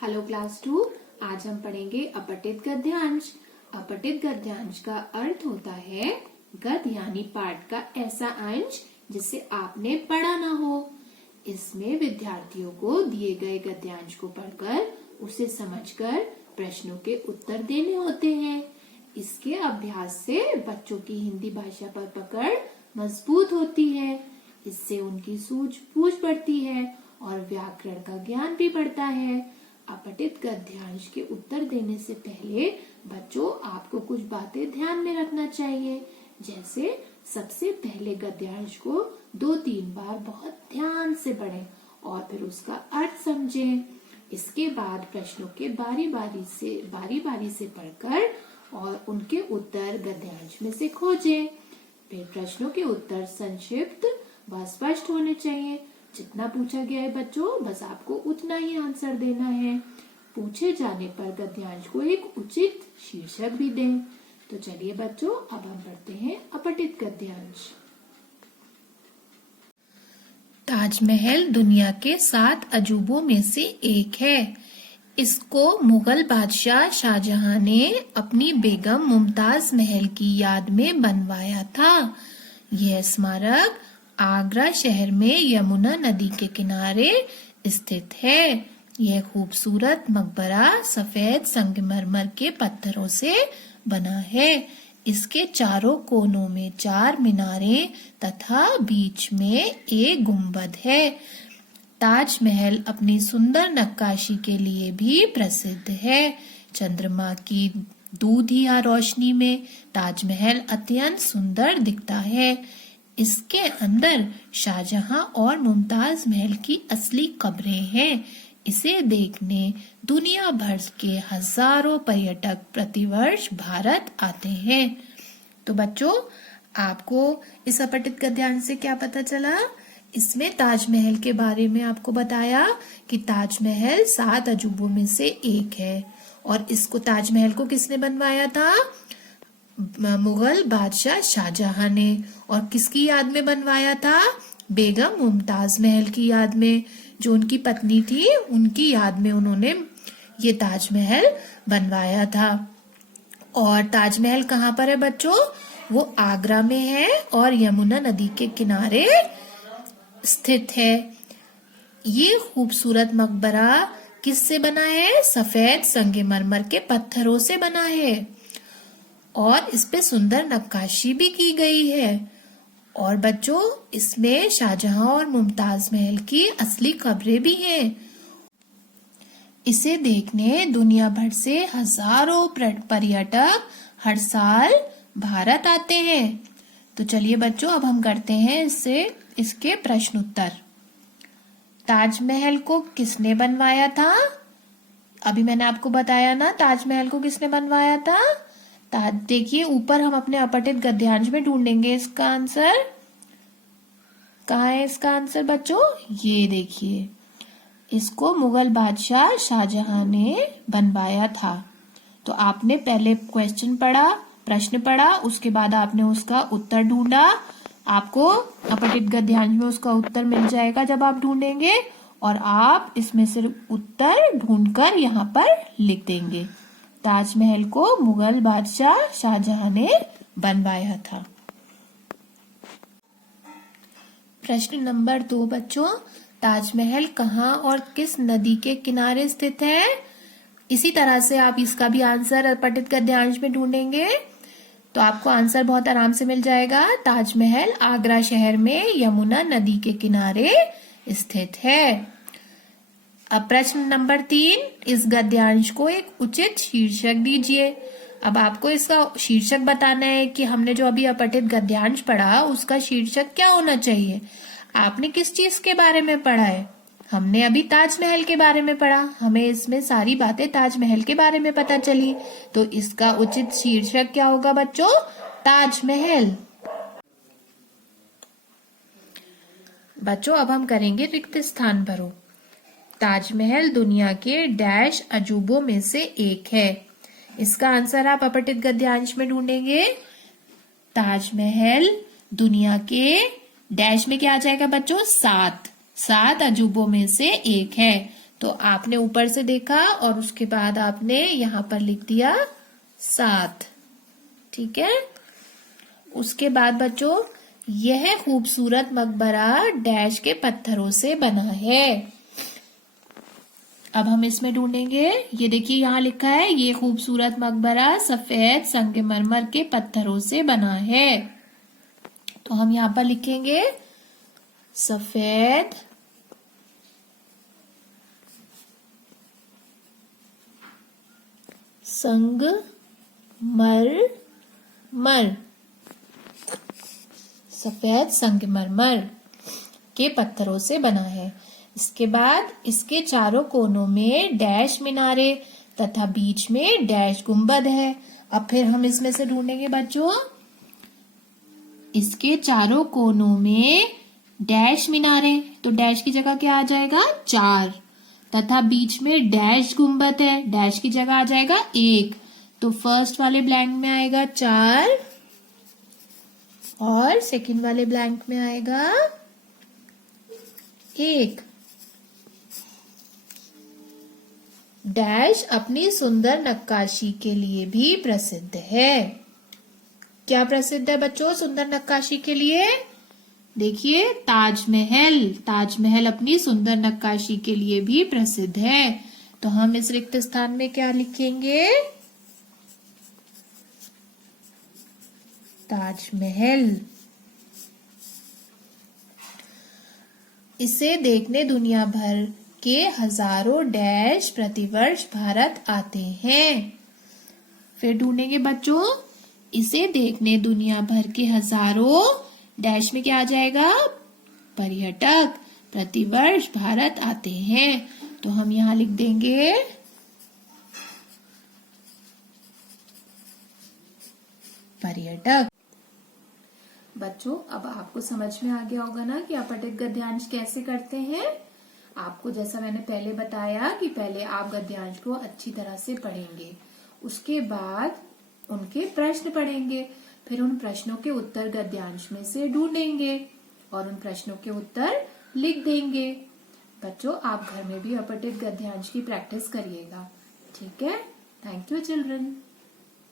Hello class 2। आज हम पढ़ेंगे अपठित गद्यांश। अपठित गद्यांश का अर्थ होता है गद्य यानी पाठ का ऐसा अंश जिसे आपने पढ़ा ना हो। इसमें विद्यार्थियों को दिए गए गद्यांश को पढ़कर उसे समझकर प्रश्नों के उत्तर देने होते हैं। इसके अभ्यास से बच्चों की हिंदी भाषा पर पकड़ मजबूत होती है। इससे उनकी सूझबूझ बढ़ती है और व्याकरण का ज्ञान भी बढ़ता है। अपठित गद्यांश के उत्तर देने से पहले बच्चों आपको कुछ बातें ध्यान में रखना चाहिए। जैसे सबसे पहले गद्यांश को 2-3 बार बहुत ध्यान से पढ़ें और फिर उसका अर्थ समझें। इसके बाद प्रश्नों के बारी बारी से पढ़कर और उनके उत्तर गद्यांश में से खोजें। फिर प्रश्नों के उत्तर संक्षिप्त व स्पष्ट होने चाहिए। जितना पूछा गया है बच्चों बस आपको उतना ही आंसर देना है। पूछे जाने पर गद्यांश को एक उचित शीर्षक भी दें। तो चलिए बच्चों अब हम पढ़ते हैं अपठित गद्यांश। ताजमहल दुनिया के 7 अजूबों में से एक है। इसको मुगल बादशाह शाहजहां ने अपनी बेगम मुमताज महल की याद में बनवाया था। यह स्मारक आगरा शहर में यमुना नदी के किनारे स्थित है। यह खूबसूरत मकबरा सफेद संगमरमर के पत्थरों से बना है। इसके चारों कोनों में 4 मीनारें तथा बीच में एक गुंबद है। ताजमहल अपनी सुंदर नक्काशी के लिए भी प्रसिद्ध है। चंद्रमा की दूधिया रोशनी में ताजमहल अत्यंत सुंदर दिखता है। इसके अंदर शाहजहां और मुमताज महल की असली कब्रें हैं। इसे देखने दुनिया भर के हजारों पर्यटक प्रतिवर्ष भारत आते हैं। तो बच्चों आपको इस अपठित गद्यांश से क्या पता चला? इसमें ताजमहल के बारे में आपको बताया कि ताजमहल 7 अजूबों में से एक है और इसको ताजमहल को किसने बनवाया था? मुगल बादशाह शाहजहां ने। और किसकी याद में बनवाया था? बेगम मुमताज महल की याद में। जो उनकी पत्नी थी उनकी याद में उन्होंने ये ताजमहल बनवाया था। और ताजमहल कहाँ पर है बच्चों? वो आगरा में है और यमुना नदी के किनारे स्थित है। ये खूबसूरत मकबरा किससे बना है? सफेद संगमरमर के पत्थरों से बना है और इस पे सुंदर नक्काशी भी की गई है। और बच्चों इसमें शाहजहां और मुमताज महल की असली कब्रें भी हैं। इसे देखने दुनिया भर से हजारों पर्यटक हर साल भारत आते हैं। तो चलिए बच्चों अब हम करते हैं इसके प्रश्न उत्तर। ताजमहल को किसने बनवाया था? अभी मैंने आपको बताया ना ताजमहल को किसने बनवाया था। देखिए ऊपर हम अपने अपठित गद्यांश में ढूंढेंगे इसका आंसर। कहाँ है इसका आंसर बच्चों? ये देखिए, इसको मुगल बादशाह शाहजहां ने बनवाया था। तो आपने पहले प्रश्न पढ़ा, उसके बाद आपने उसका उत्तर ढूंढा। आपको अपठित गद्यांश में उसका उत्तर मिल जाएगा जब आप ढूंढेंगे और आप इसमें से उत्तर ढूंढकर यहाँ पर लिख देंगे। ताजमहल को मुगल बादशाह शाहजहां ने बनवाया था। प्रश्न नंबर 2 बच्चों, ताजमहल कहाँ और किस नदी के किनारे स्थित है? इसी तरह से आप इसका भी आंसर अपठित गद्यांश में ढूंढेंगे तो आपको आंसर बहुत आराम से मिल जाएगा। ताजमहल आगरा शहर में यमुना नदी के किनारे स्थित है। अब प्रश्न नंबर 3, इस गद्यांश को एक उचित शीर्षक दीजिए। अब आपको इसका शीर्षक बताना है कि हमने जो अभी अपठित गद्यांश पढ़ा उसका शीर्षक क्या होना चाहिए। आपने किस चीज के बारे में पढ़ा है? हमने अभी ताजमहल के बारे में पढ़ा। हमें इसमें सारी बातें ताजमहल के बारे में पता चली। तो इसका उचित शीर्षक क्या होगा बच्चों? ताजमहल। बच्चों अब हम करेंगे रिक्त स्थान भरो। ताजमहल दुनिया के डैश अजूबों में से एक है। इसका आंसर आप अपठित गद्यांश में ढूंढेंगे। ताजमहल दुनिया के डैश में क्या आ जाएगा बच्चों? 7 अजूबों में से एक है। तो आपने ऊपर से देखा और उसके बाद आपने यहाँ पर लिख दिया 7। ठीक है। उसके बाद बच्चों, यह खूबसूरत मकबरा डैश के पत्थरों से बना है। अब हम इसमें ढूंढेंगे। ये देखिए यहाँ लिखा है, ये खूबसूरत मकबरा सफेद संगमरमर के पत्थरों से बना है। तो हम यहाँ पर लिखेंगे सफेद संगमरमर, सफेद संगमरमर के पत्थरों से बना है। इसके बाद इसके चारों कोनों में डैश मीनारे तथा बीच में डैश गुंबद है। अब फिर हम इसमें से ढूंढेंगे बच्चों। इसके चारों कोनों में डैश मीनारे, तो डैश की जगह क्या आ जाएगा 4, तथा बीच में डैश गुंबद है, डैश की जगह आ जाएगा 1। तो फर्स्ट वाले ब्लैंक में आएगा 4 और सेकंड वाले ब्लैंक में आएगा 1। डैश अपनी सुंदर नक्काशी के लिए भी प्रसिद्ध है। क्या प्रसिद्ध है बच्चों सुंदर नक्काशी के लिए? देखिए ताजमहल, ताजमहल अपनी सुंदर नक्काशी के लिए भी प्रसिद्ध है। तो हम इस रिक्त स्थान में क्या लिखेंगे? ताजमहल। इसे देखने दुनिया भर के हजारों डैश प्रतिवर्ष भारत आते हैं। फिर ढूंढेंगे बच्चों। इसे देखने दुनिया भर के हजारों डैश में क्या आ जाएगा? पर्यटक प्रतिवर्ष भारत आते हैं। तो हम यहाँ लिख देंगे पर्यटक। बच्चों अब आपको समझ में आ गया होगा ना कि अपठित गद्यांश कैसे करते हैं। आपको जैसा मैंने पहले बताया कि पहले आप गद्यांश को अच्छी तरह से पढ़ेंगे, उसके बाद उनके प्रश्न पढ़ेंगे, फिर उन प्रश्नों के उत्तर गद्यांश में से ढूंढेंगे और उन प्रश्नों के उत्तर लिख देंगे। बच्चों आप घर में भी अपठित गद्यांश की प्रैक्टिस करिएगा। ठीक है। Thank you children.